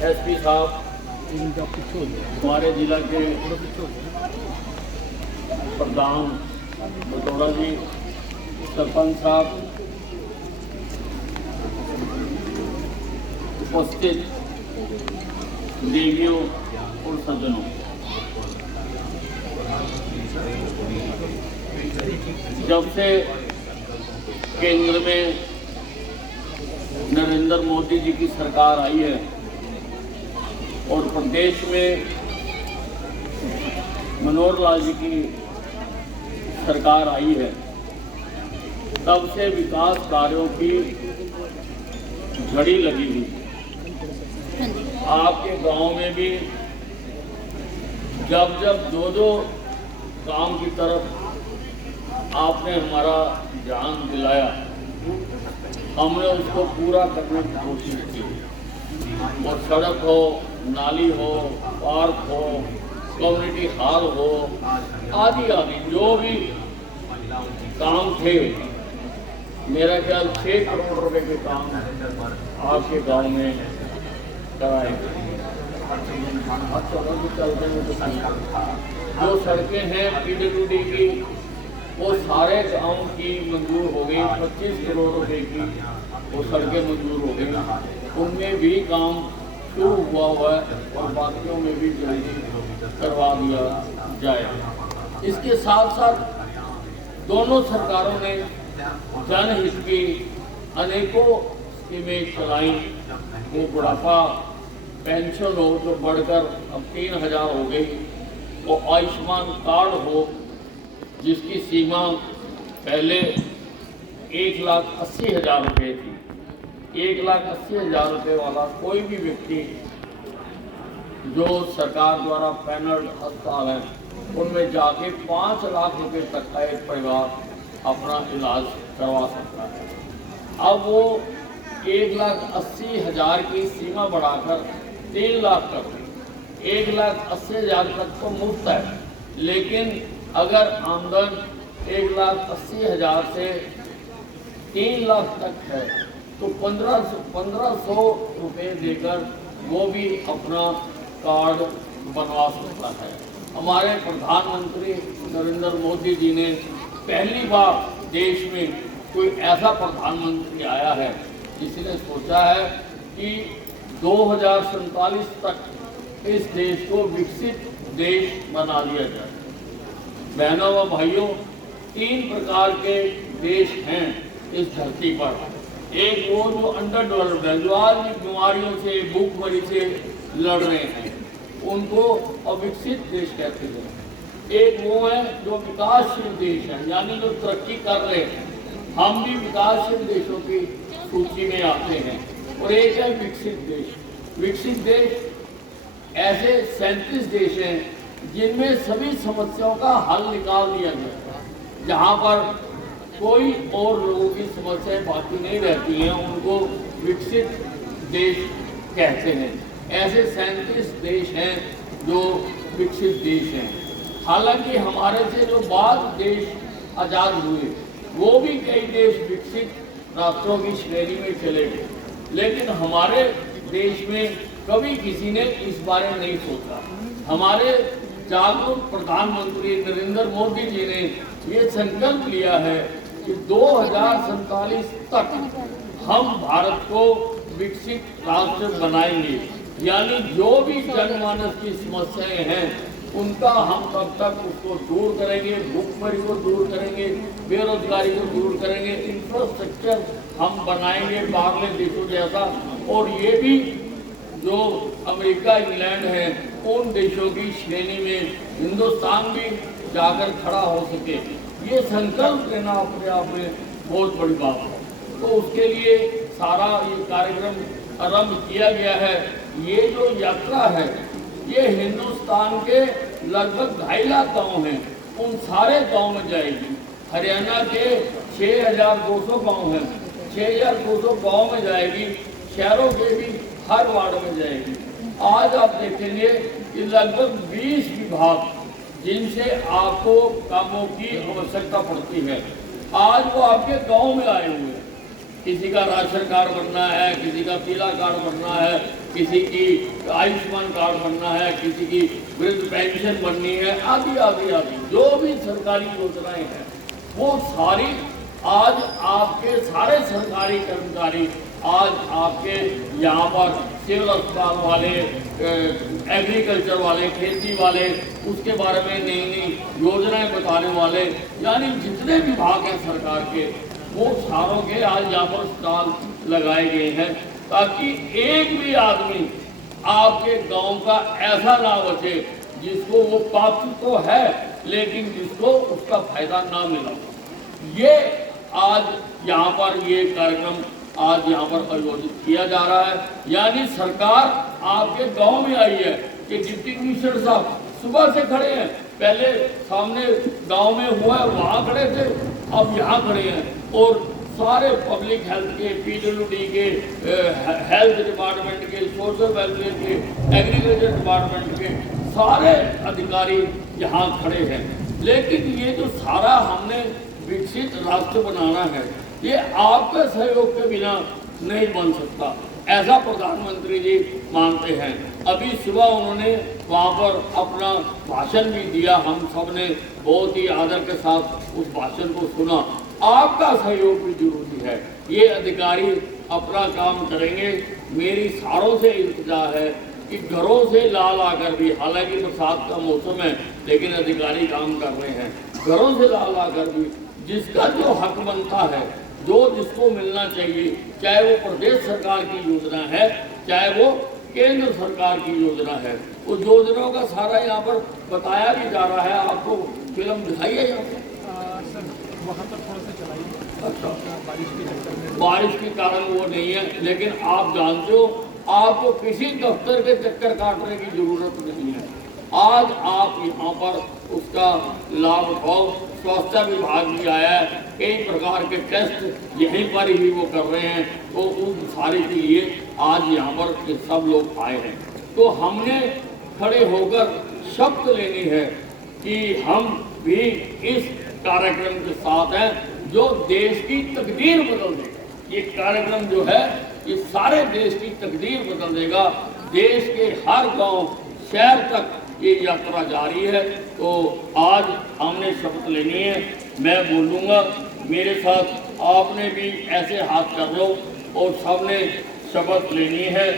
SP साहब, हमारे जिला के प्रधान बटोड़ा जी, सरपंच साहब, उपस्थित देवियों और सज्जनों, जब से केंद्र में नरेंद्र मोदी जी की सरकार आई है और प्रदेश में मनोहर लाल जी की सरकार आई है, तब से विकास कार्यों की झड़ी लगी हुई। आपके गांव में भी जब जब दो काम की तरफ आपने हमारा ध्यान दिलाया, हमने उसको पूरा करने की कोशिश की। और सड़क हो, नाली हो, पार्क हो, कम्युनिटी हॉल हो, आदि आदि जो भी काम थे, मेरा ख्याल 6 करोड़ रुपए के काम आपके गांव में कराए गए। जो सड़कें हैं PWD की, वो सारे गांव की मंजूर हो गई। 25 करोड़ रुपए की वो सड़कें मंजूर हो गई। उनमें भी काम शुरू हुआ है और बाकियों में भी जल्दी करवा दिया जाए। इसके साथ साथ दोनों सरकारों ने जनहित की अनेकों स्कीमें चलाई। वो बुढ़ापा पेंशन हो जो बढ़कर अब 3000 हो गई, वो आयुष्मान कार्ड हो जिसकी सीमा पहले 1,80,000 रुपये थी। 1,80,000 रुपये वाला कोई भी व्यक्ति जो सरकार द्वारा पैनल्ड अस्पताल है, उनमें जाके 5 लाख रुपए तक का एक परिवार अपना इलाज करवा सकता है। अब वो 1,80,000 की सीमा बढ़ाकर 3 लाख तक, 1,80,000 तक तो मुफ्त है, लेकिन अगर आमदन 1,80,000 से 3 लाख तक है तो 1500 रुपये देकर वो भी अपना कार्ड बनवा सकता है। हमारे प्रधानमंत्री नरेंद्र मोदी जी ने पहली बार देश में कोई ऐसा प्रधानमंत्री आया है जिसने सोचा है कि 2047 तक इस देश को विकसित देश बना दिया जाए। बहनों व भाइयों, 3 प्रकार के देश हैं इस धरती पर। एक वो जो अंडर डेवलप्ड है, जो आज बीमारियों से, भूखमरी से लड़ रहे हैं, उनको अविकसित देश कहते हैं। एक वो है जो विकासशील देश है, यानी जो तरक्की कर रहे हैं। हम भी विकासशील देशों की सूची में आते हैं। और एक है विकसित देश। विकसित देश ऐसे 37 देश हैं जिनमें सभी समस्याओं का हल निकाल दिया गया है। जहाँ पर कोई और लोगों की समस्याएं बाकी नहीं रहती हैं, उनको विकसित देश कहते हैं। ऐसे 37 देश हैं जो विकसित देश हैं। हालांकि हमारे से जो बाद देश आज़ाद हुए, वो भी कई देश विकसित राष्ट्रों की श्रेणी में चले गए, लेकिन हमारे देश में कभी किसी ने इस बारे में नहीं सोचा। हमारे जागरूक प्रधानमंत्री नरेंद्र मोदी जी ने ये संकल्प लिया है कि 2047 तक हम भारत को विकसित राष्ट्र बनाएंगे। यानी जो भी जनमानस की समस्याएं हैं उनका हम तब तक उसको दूर करेंगे, भूखमरी को दूर करेंगे, बेरोजगारी को दूर करेंगे, इंफ्रास्ट्रक्चर हम बनाएंगे बाहरले देशों जैसा। और ये भी जो अमेरिका, इंग्लैंड है, उन देशों की श्रेणी में हिंदुस्तान भी जाकर खड़ा हो सके। ये संकल्प लेना अपने आप में बहुत बड़ी बात है। तो उसके लिए सारा ये कार्यक्रम आरंभ किया गया है। ये जो यात्रा है, ये हिंदुस्तान के लगभग 2.5 लाख गाँव हैं, उन सारे गाँव में जाएगी। हरियाणा के 6,200 गाँव हैं, 6,200 गाँव में जाएगी। शहरों के भी हर वार्ड में जाएगी। आज आप देखेंगे कि लगभग 20 विभाग जिनसे आपको कामों की आवश्यकता पड़ती है, आज वो आपके गांव में आए हुए हैं। किसी का राशन कार्ड बनना है, किसी का पीला कार्ड बनना है, किसी की आयुष्मान कार्ड बनना है, किसी की वृद्ध पेंशन बननी है, आदि आदि आदि जो भी सरकारी योजनाएं हैं वो सारी आज आपके सारे सरकारी कर्मचारी आज आपके यहाँ पर सिविल अस्पताल वाले, एग्रीकल्चर वाले, खेती वाले, उसके बारे में नई नई योजनाएं बताने वाले, यानी जितने विभाग हैं सरकार के वो सारों के आज यहाँ पर स्टॉल लगाए गए हैं ताकि एक भी आदमी आपके गांव का ऐसा ना बचे जिसको वो पात्र तो है लेकिन जिसको उसका फायदा ना मिला। ये आज यहाँ पर ये कार्यक्रम आज यहाँ पर आयोजित किया जा रहा है, यानी सरकार आपके गांव में आई है कि डिप्टी कमिश्नर साहब सुबह से खड़े हैं, पहले सामने गांव में हुआ है वहाँ खड़े थे, अब यहाँ खड़े हैं और सारे पब्लिक हेल्थ के, पीडब्ल्यूडी के, हेल्थ डिपार्टमेंट के, सोशल वेलफेयर के, एग्रीकल्चर डिपार्टमेंट के सारे अधिकारी यहाँ खड़े हैं। लेकिन ये जो सारा हमने विकसित राष्ट्र बनाना है ये आपके सहयोग के बिना नहीं बन सकता, ऐसा प्रधानमंत्री जी मानते हैं। अभी सुबह उन्होंने वहाँ पर अपना भाषण भी दिया, हम सब ने बहुत ही आदर के साथ उस भाषण को सुना। आपका सहयोग भी जरूरी है, ये अधिकारी अपना काम करेंगे। मेरी सारों से इल्तिजा है कि घरों से ला ला कर भी, हालांकि बरसात का मौसम है लेकिन अधिकारी काम कर रहे हैं, घरों से ला ला कर भी जिसका जो हक बनता है, जो जिसको मिलना चाहिए, चाहे वो प्रदेश सरकार की योजना है चाहे वो केंद्र सरकार की योजना है, उस योजनाओं का सारा यहाँ पर बताया भी जा रहा है। आपको फिल्म दिखाई है यहाँ पर वहाँ पर थोड़ा सा चलाइए। अच्छा, बारिश के चक्कर में बारिश के कारण वो नहीं है, लेकिन आप जानते हो आपको किसी दफ्तर के चक्कर काटने की जरूरत नहीं है। आज आप यहाँ पर उसका लाभ उठाओ। स्वास्थ्य विभाग भी आया है, कई प्रकार के टेस्ट यहीं पर ही वो कर रहे हैं, तो उन सारे के लिए आज यहाँ पर सब लोग आए हैं। तो हमने खड़े होकर शपथ लेनी है कि हम भी इस कार्यक्रम के साथ हैं जो देश की तकदीर बदल देगा। ये कार्यक्रम जो है ये सारे देश की तकदीर बदल देगा। देश के हर गांव शहर तक ये यात्रा जारी है। तो आज हमने शपथ लेनी है, मैं बोलूँगा, मेरे साथ आपने भी ऐसे हाथ कर लो और सबने शपथ लेनी है।